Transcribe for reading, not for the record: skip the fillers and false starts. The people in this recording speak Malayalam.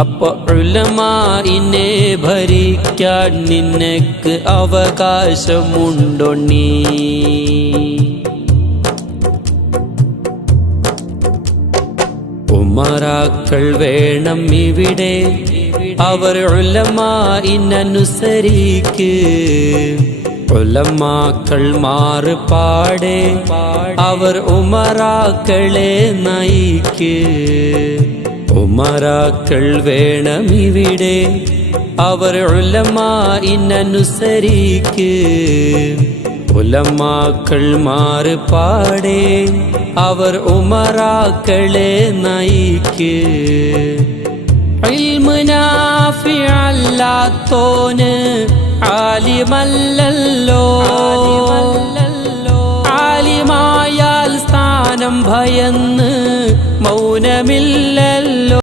അപ്പൊ ഉലമാഇനെ ഭരിക്കാൻ നിനക്ക് അവകാശമുണ്ടോണ്ണീ? ഉമറാക്കൾ വേണം ഇവിടെ, അവർ ഉലമാഇനനുസരിക്ക്. ഉലമാക്കൾ മാറുപാടെ, അവർ ഉമറാക്കളെ നയിക്ക്. ഉമറാക്കൾ വേണം ഇവിടെ, അവർ ഉലമാഇനനുസരിക്ക്. ഉലമാക്കൾ മാറുപാടെ, അവർ ഉമറാക്കളെ നയിക്ക്. ഇൽമു നാഫിഅല്ലാത്തോന് ആലിമല്ലല്ലോ, ആലിമായാൽ സ്ഥാനം ഭയന്ന് മൗനമില്ലല്ലോ.